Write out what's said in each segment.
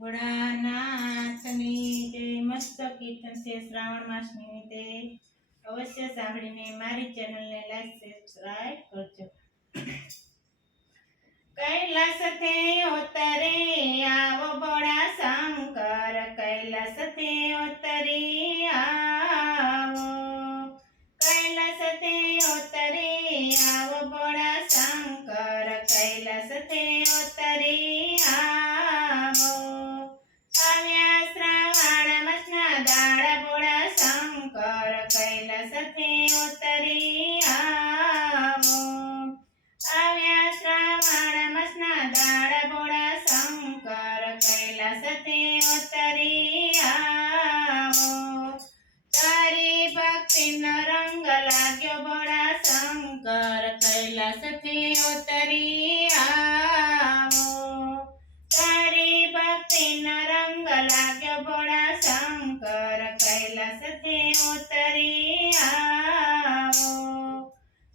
ભોળાનાથની જે મસ્ત કીર્તન છે શ્રાવણ માસ નિમિત્તે અવશ્ય સાંભળીને મારી ચેનલને લાઈક સબસ્ક્રાઇબ કરજો. કૈલાસથી ઉતરી આવો ભોળા શંકર, કૈલાસથી ઉતરી આવો, કૈલાસથી ઉતરી આવો ભોળા શંકર, કૈલાસથી ઉતરી આવો. આવ્યા શ્રાવણ માસના દાડા ભોળા શંકર, કૈલાસથી ઉતરી આવો. આવ્યા શ્રાવણ માસના દાડા ભોળા શંકર, કૈલાસથી ઉતરી આવો. તારી ભક્તિનો રંગ લાગ્યો ભોળા શંકર, કૈલાસથી ઉતરી આવો. તારી ભક્તિનો રંગ લાગ્યો ભોળા શંકર, કૈલાસથી ઉતરી આવો.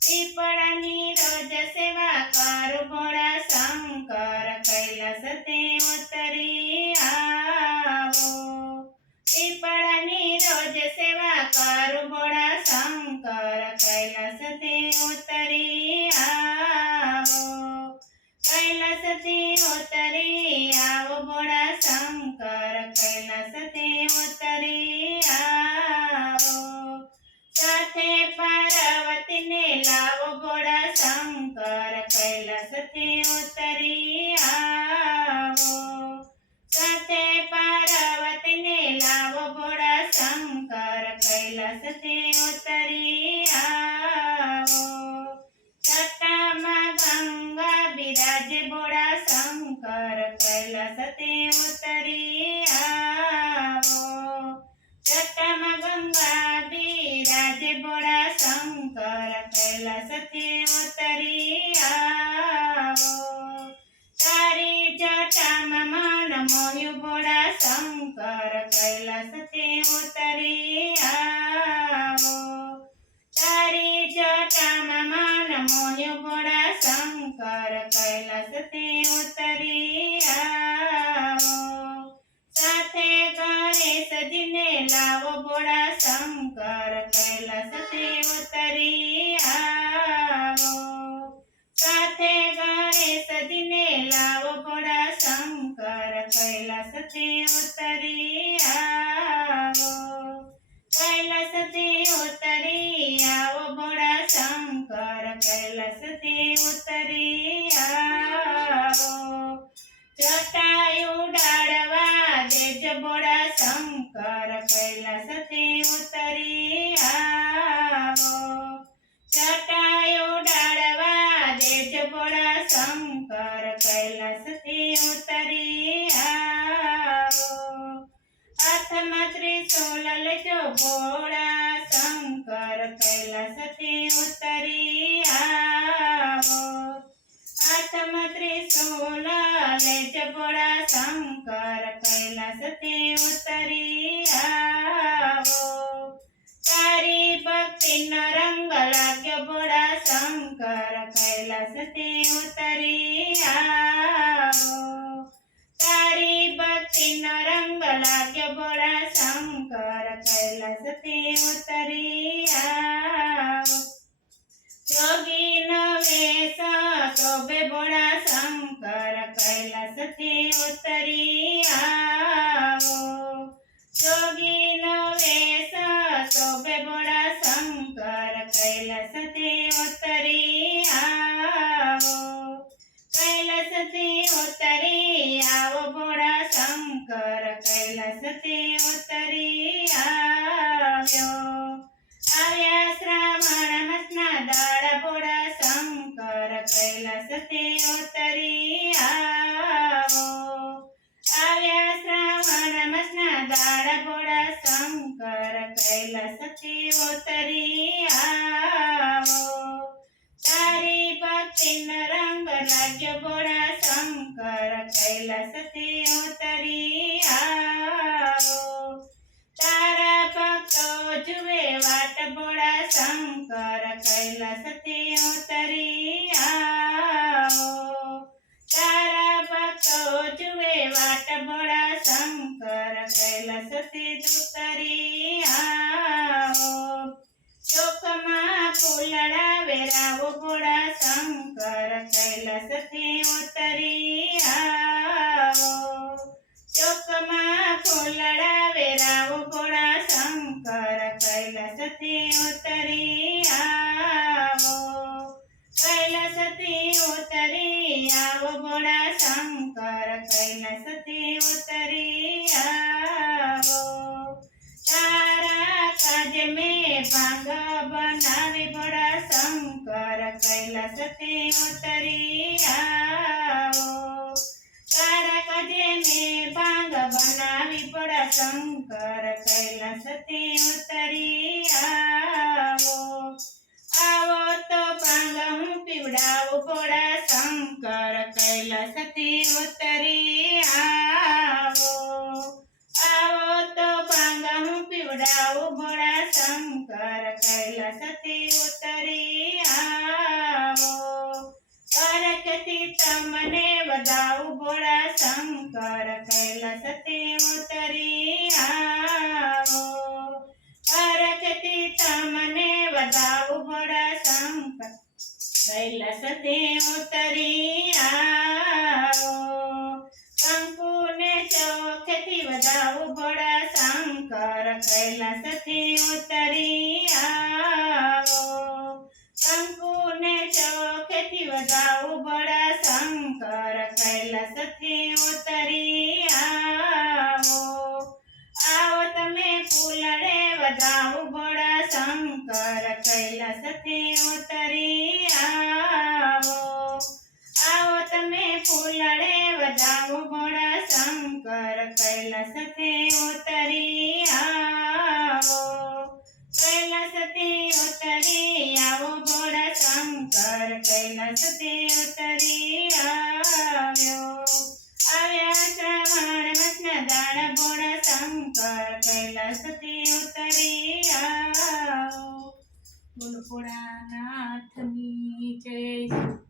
પીપળાની રોજ સેવા કરું ભોળા શંકર, કૈલાસથી ઉતરી આવો. પીપળાની રોજ સેવા કરું ભોળા શંકર, કૈલાસથી ઉતરી આવો. કૈલાસથી ઉતરી આવો ભોળા શંકર, કૈલાસથી ઉતરી આવો. સાથે પાર્વતીને લાવો ભોળા શંકર, કૈલાસથી ઉતરી આવો. સાથે પાર્વતીને લાવો ભોળા શંકર, કૈલાસથી ઉતરી આવો. જટામાં ગંગા બિરાજે ભોળા શંકર, કૈલાસથી ઉતરી આવો. જટામાં ગંગા બિરાજે ભોળા શંકર, કૈલાસથી ઉતરી આવો. તારી જટામાં મન મોહ્યું ભોળા શંકર, કૈલાસથી ઉતરી આવો. તારી જટામાં મન મોહ્યું ભોળા શંકર, કૈલાસથી ઉતરી આવો. સાથે ગણેશજીને લાવો ભોળા શંકર, કૈલાસથી ઉતરી આવો. સાથે ગણેશજીને લાવો ભોળા શંકર, કૈલાસથી ઉતરી આવો. કૈલાસથી ઉતરી આવો ભોળા શંકર, કૈલાસથી ઉતરી આવો. જટાયુ ડાળવા દેજો ભોળા શંકર, કૈલાસથી ઉતરી આવો. જટાયુ ડાળવા દેજો ભોળા શંકર, કૈલાસથી ઉતરી આવો. હાથમાં ત્રિશૂલ લેજો ભોળા શંકર, કૈલાસથી ઉતરી આવો. હાથમાં ત્રિશૂલ લેજો ભોળા શંકર, કૈલાસથી ઉતરી આવો. તારી ભક્તિનો રંગ લાગ્યો ભોળા શંકર, કૈલાસથી ઉતરી આવો. તારી ભક્તિનો રંગ લાગ્યો ભોળા શંકર, કૈલાસથી ઉતરી આવો. જોગીનો વેશ શોભે ભોળા શંકર, કૈલાસથી ઉતરી આવો. જોગીનો વેશ શોભે ભોળા શંકર, કૈલાસથી ઉતરી આવો. કૈલાસથી ઉતરી આવો ભોળા શંકર, કૈલાસથી ઉતરી આવ્યો. આવ્યા શ્રાવણ માસના દાડા ભોળા શંકર, કૈલાસથી ઉતરી આવો. આવ્યા શ્રાવણ માસના દાડા ભોળા શંકર, કૈલાસથી ઉતરી આવો. તારી ભક્તિનો રંગ લાગ્યો ભોળા શંકર, કૈલાસથી ઉતરી આવો. તારા ભક્તો જુએ વાટ ભોળા શંકર, કૈલાસથી ઉતરી આવો. તારા ભક્તો જુએ વાટ ભોળા શંકર કૈલાસથી ઉતરી આવો ચોકમાં ફૂલડા વેરાવો ભોળા શંકર કૈલાસથી ઉતરી આવો ચોકમાં ફૂલડા વેરાવો ભોળા શંકર કૈલાસથી ઉતરી આવો કૈલાસથી ઉતરી આવો ભોળા શંકર કૈલાસથી ઉતરી આવો તારા કાજ મેં ભાંગ બનાવી ભોળા શંકર કૈલાસથી ઉતરી આવો તારા કાજે મેં ભાંગ બનાવી ભોળા શંકર કૈલાસથી ઉતરી આવો આવો તો ભાંગ હું પીવડાવું ભોળા શંકર કૈલાસથી ઉતરી આવો આવો તો ભાંગ હું પીવડાવું ભોળા શંકર કૈલાસથી ઉતરી આવો કરકથી તમને વધાવું ભોળા શંકર કૈલાસથી ઉતરી આવો કરકથી તમને વધાવું ભોળા શંકર કૈલાસથી ઉતરી આવો કંકુને ચોખથી વધાવું ભોળા શંકર કૈલાસથી ઉતરી આવો કંકુને ચોખથી વધાવું ભોળા શંકર કૈલાસથી ઉતરી આવો આવો તમે ફૂલડે વધાવું ભોળા શંકર કૈલાસથી ઉતરી આવો આવો તમે ફૂલડે વધાવો ભોળા શંકર કૈલાસથી ઉતરી આવો કૈલાસથી ઉતરી આવો ભોળા શંકર કૈલાસથી ઉતરી આવ્યો આવ્યા શ્રાવણ માસના દાડા ભોળા શંકર કૈલાસથી ઉતરી આવો બોલો ભોળાનાથની જય.